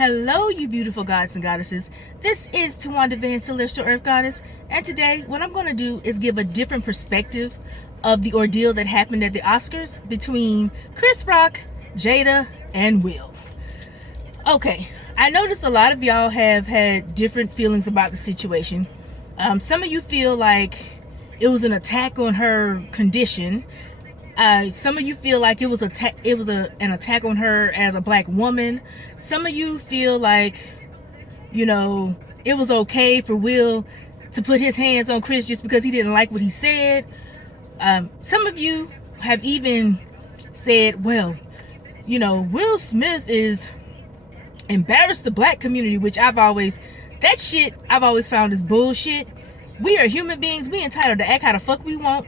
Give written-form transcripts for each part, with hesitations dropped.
Hello, you beautiful gods and goddesses. This is Tawanda Van, Celestial Earth Goddess, and today what I'm going to do is give a different perspective of the ordeal that happened at the Oscars between Chris Rock, Jada, and Will. Okay, I noticed a lot of y'all have had different feelings about the situation. Some of you feel like it was an attack on her condition. Some of you feel like it was an attack on her as a black woman. Some of you feel like, it was okay for Will to put his hands on Chris just because he didn't like what he said. Some of you have even said, well, Will Smith is embarrassed the black community, which I've always found is bullshit. We are human beings. We entitled to act how the fuck we want.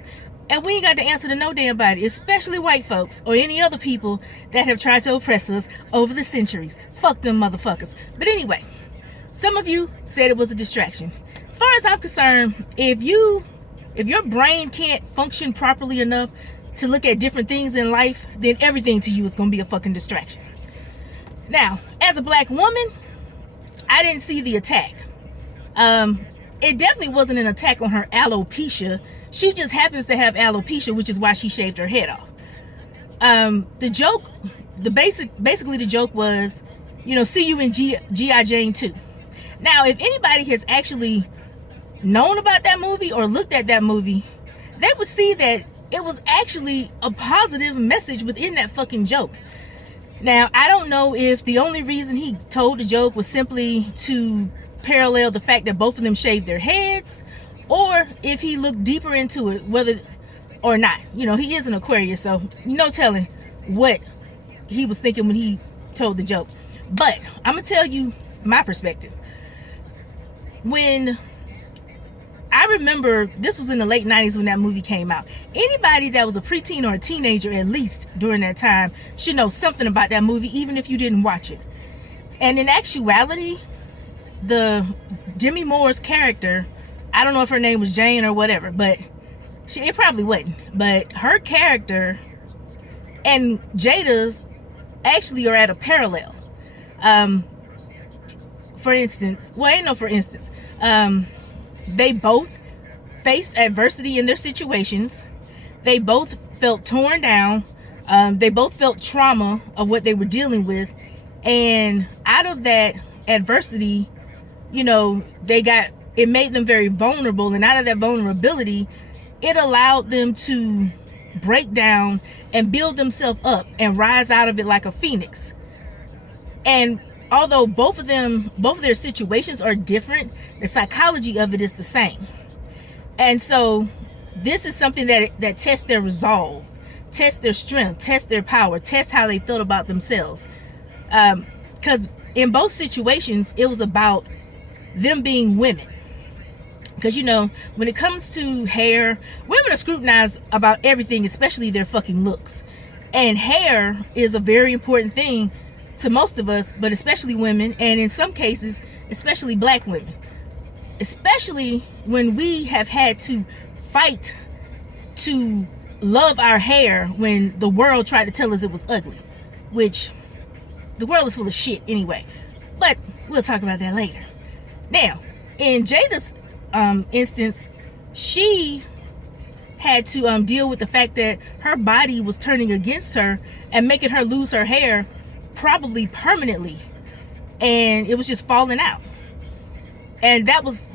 And we ain't got to answer to no damn body, especially white folks or any other people that have tried to oppress us over the centuries. Fuck them motherfuckers. But anyway, some of you said it was a distraction. As far as I'm concerned, if your brain can't function properly enough to look at different things in life, then everything to you is going to be a fucking distraction. Now, as a black woman, I didn't see the attack. It definitely wasn't an attack on her alopecia. She just happens to have alopecia, which is why she shaved her head off. Basically the joke was, see you in G.I. Jane 2. Now, if anybody has actually known about that movie or looked at that movie, they would see that it was actually a positive message within that fucking joke. Now, I don't know if the only reason he told the joke was simply to parallel the fact that both of them shaved their heads, or if he looked deeper into it, whether or not. He is an Aquarius, so no telling what he was thinking when he told the joke. But I'm going to tell you my perspective. When I remember, this was in the late 90s when that movie came out. Anybody that was a preteen or a teenager, at least during that time, should know something about that movie, even if you didn't watch it. And in actuality, the Demi Moore's character, I don't know if her name was Jane or whatever, but it probably wasn't. But her character and Jada's actually are at a parallel. For instance, they both faced adversity in their situations. They both felt torn down. They both felt trauma of what they were dealing with. And out of that adversity, it made them very vulnerable, and out of that vulnerability, it allowed them to break down and build themselves up and rise out of it like a phoenix. And although both of their situations are different, the psychology of it is the same. And so this is something that tests their resolve, tests their strength, tests their power, tests how they felt about themselves. Because in both situations, it was about them being women. Because, when it comes to hair, women are scrutinized about everything, especially their fucking looks. And hair is a very important thing to most of us, but especially women, and in some cases, especially black women. Especially when we have had to fight to love our hair when the world tried to tell us it was ugly. Which, the world is full of shit anyway. But we'll talk about that later. Now, in Jada's instance, she had to deal with the fact that her body was turning against her and making her lose her hair probably permanently, and it was just falling out. And that was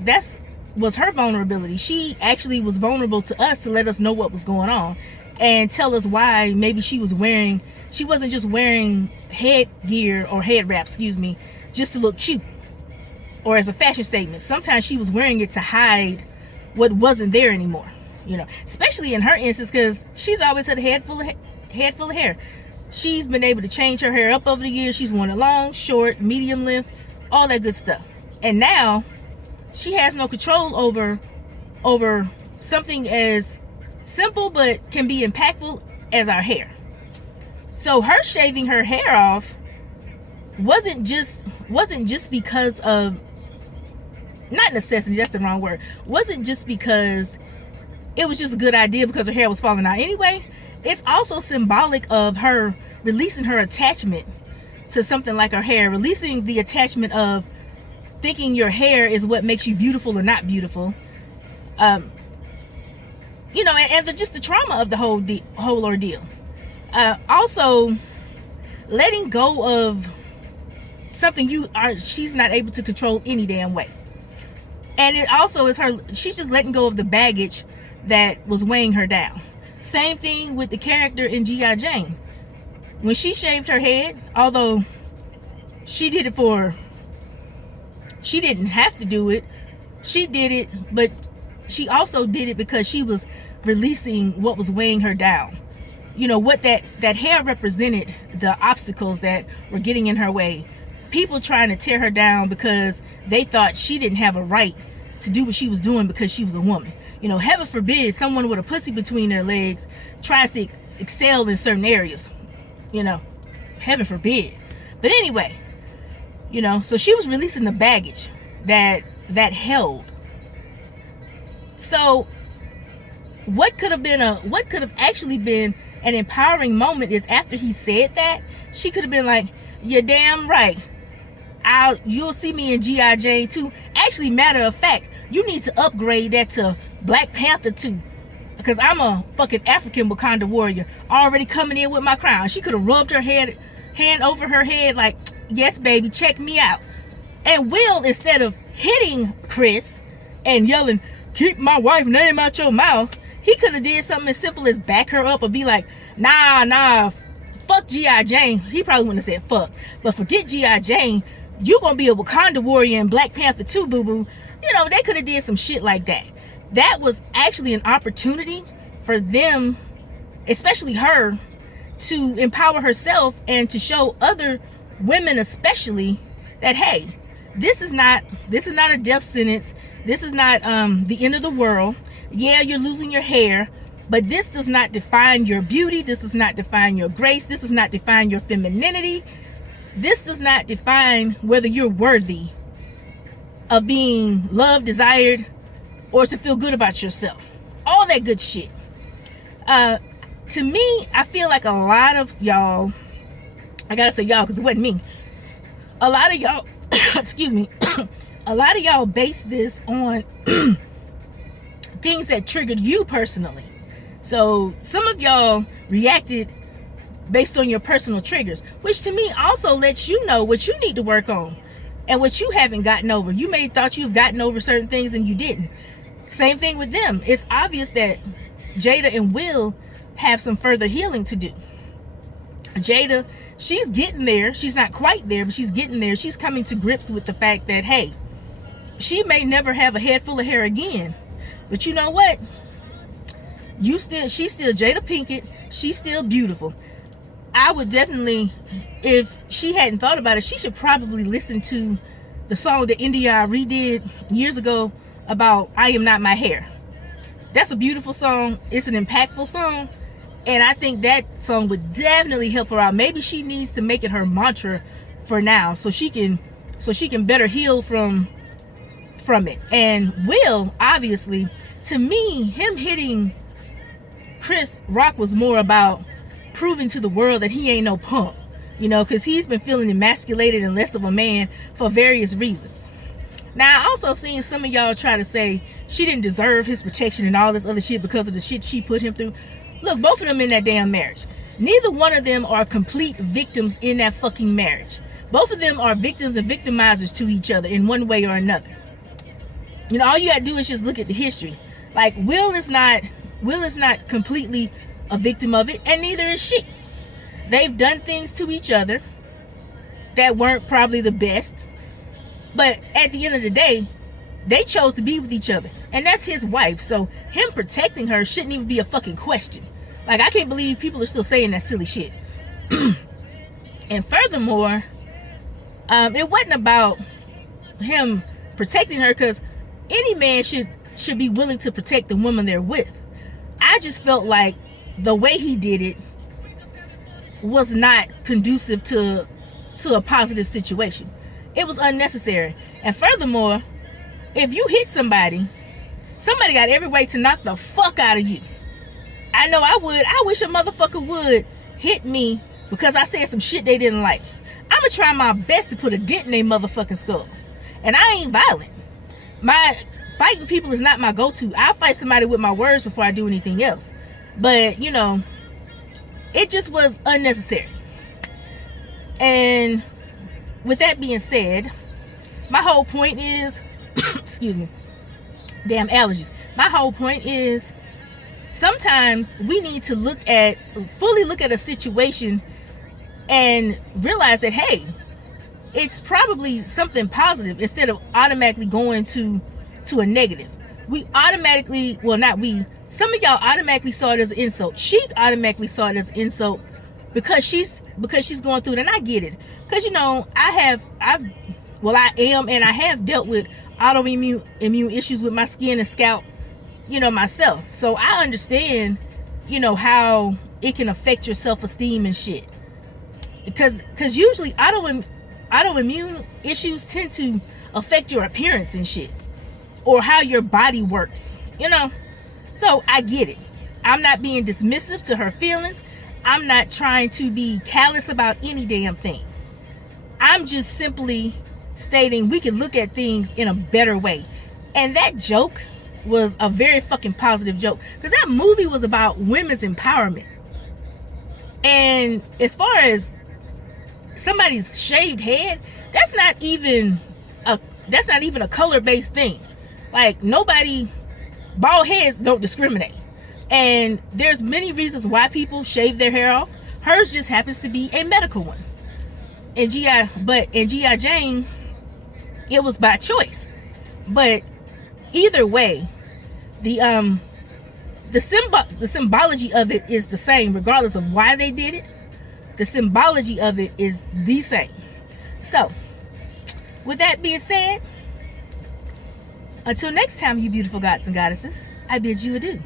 her vulnerability. She actually was vulnerable to us to let us know what was going on and tell us why maybe she wasn't just wearing headgear or head wrap, just to look cute or as a fashion statement. Sometimes she was wearing it to hide what wasn't there anymore, especially in her instance, because she's always had a head full of hair. She's been able to change her hair up over the years. She's worn it long, short, medium length, all that good stuff. And now she has no control over something as simple but can be impactful as our hair. So her shaving her hair off wasn't just because of, not necessity, that's the wrong word, wasn't just because it was just a good idea because her hair was falling out anyway. It's also symbolic of her releasing her attachment to something like her hair, releasing the attachment of thinking your hair is what makes you beautiful or not beautiful. You know, and just the trauma of the whole ordeal. Also, letting go of something she's not able to control any damn way. And it also is she's just letting go of the baggage that was weighing her down. Same thing with the character in G.I. Jane. When she shaved her head, although she did it she didn't have to do it. She did it, but she also did it because she was releasing what was weighing her down. You know, what that hair represented, the obstacles that were getting in her way. People trying to tear her down because they thought she didn't have a right to do what she was doing because she was a woman. You know, heaven forbid someone with a pussy between their legs tries to excel in certain areas. You know, heaven forbid. But anyway, you know, so she was releasing the baggage that held. So what could have actually been an empowering moment is after he said that, she could have been like, you're damn right. You'll see me in G.I. Jane 2. Actually, matter of fact, you need to upgrade that to Black Panther 2. Because I'm a fucking African Wakanda warrior already coming in with my crown. She could have rubbed her hand over her head like, yes, baby, check me out. And Will, instead of hitting Chris and yelling, keep my wife's name out your mouth, he could have did something as simple as back her up or be like, nah, fuck G.I. Jane. He probably wouldn't have said fuck. But forget G.I. Jane. You gonna be a Wakanda warrior in Black Panther 2, boo-boo. You know, they could have did some shit like that. That was actually an opportunity for them, especially her, to empower herself and to show other women especially that, hey, this is not a death sentence. This is not the end of the world. Yeah, you're losing your hair, but this does not define your beauty. This does not define your grace. This does not define your femininity. This does not define whether you're worthy of being loved, desired, or to feel good about yourself. All that good shit. To me, I feel like a lot of y'all, I gotta say y'all because it wasn't me. A lot of y'all, excuse me, a lot of y'all base this on things that triggered you personally. So some of y'all reacted based on your personal triggers, which to me also lets you know what you need to work on and what you haven't gotten over. You may have thought you've gotten over certain things and you didn't. Same thing with them. It's obvious that Jada and Will have some further healing to do. Jada, she's getting there. She's not quite there, but she's getting there. She's coming to grips with the fact that, hey, she may never have a head full of hair again. But you know what? She's still Jada Pinkett. She's still beautiful. I would definitely, if she hadn't thought about it, she should probably listen to the song that India redid years ago about I Am Not My Hair. That's a beautiful song. It's an impactful song. And I think that song would definitely help her out. Maybe she needs to make it her mantra for now so she can better heal from it. And Will, obviously, to me, him hitting Chris Rock was more about proving to the world that he ain't no punk, you know, because he's been feeling emasculated and less of a man for various reasons. Now, I also seen some of y'all try to say she didn't deserve his protection and all this other shit because of the shit she put him through. Look, both of them in that damn marriage. Neither one of them are complete victims in that fucking marriage. Both of them are victims and victimizers to each other in one way or another. You know, all you gotta do is just look at the history. Like, Will is not completely a victim of it, and neither is she. They've done things to each other that weren't probably the best, but at the end of the day, they chose to be with each other, and that's his wife. So him protecting her shouldn't even be a fucking question. Like, I can't believe people are still saying that silly shit. And furthermore, it wasn't about him protecting her, because any man should be willing to protect the woman they're with. I just felt like the way he did it was not conducive to a positive situation. It was unnecessary. And furthermore, if you hit somebody got every right to knock the fuck out of you. I know I would. I wish a motherfucker would hit me because I said some shit they didn't like. I'm gonna try my best to put a dent in their motherfucking skull. And I ain't violent. My fighting people is not my go-to. I'll fight somebody with my words before I do anything else. But, you know, it just was unnecessary. And with that being said, my whole point is, excuse me, damn allergies. My whole point is, sometimes we need to fully look at a situation and realize that, hey, it's probably something positive instead of automatically going to a negative. We automatically, well, not we, some of y'all automatically saw it as an insult. She automatically saw it as an insult because she's going through it, and I get it. Because, you know, I am and I have dealt with autoimmune issues with my skin and scalp, you know, myself. So I understand, you know, how it can affect your self-esteem and shit. Because usually autoimmune issues tend to affect your appearance and shit, or how your body works, you know. So I get it. I'm not being dismissive to her feelings. I'm not trying to be callous about any damn thing. I'm just simply stating we can look at things in a better way. And that joke was a very fucking positive joke, because that movie was about women's empowerment. And as far as somebody's shaved head, that's not even a color-based thing. Like, bald heads don't discriminate. And there's many reasons why people shave their hair off. Hers just happens to be a medical one. In G.I. Jane, it was by choice. But either way, the symbology of it is the same, regardless of why they did it. The symbology of it is the same. So, with that being said, until next time, you beautiful gods and goddesses, I bid you adieu.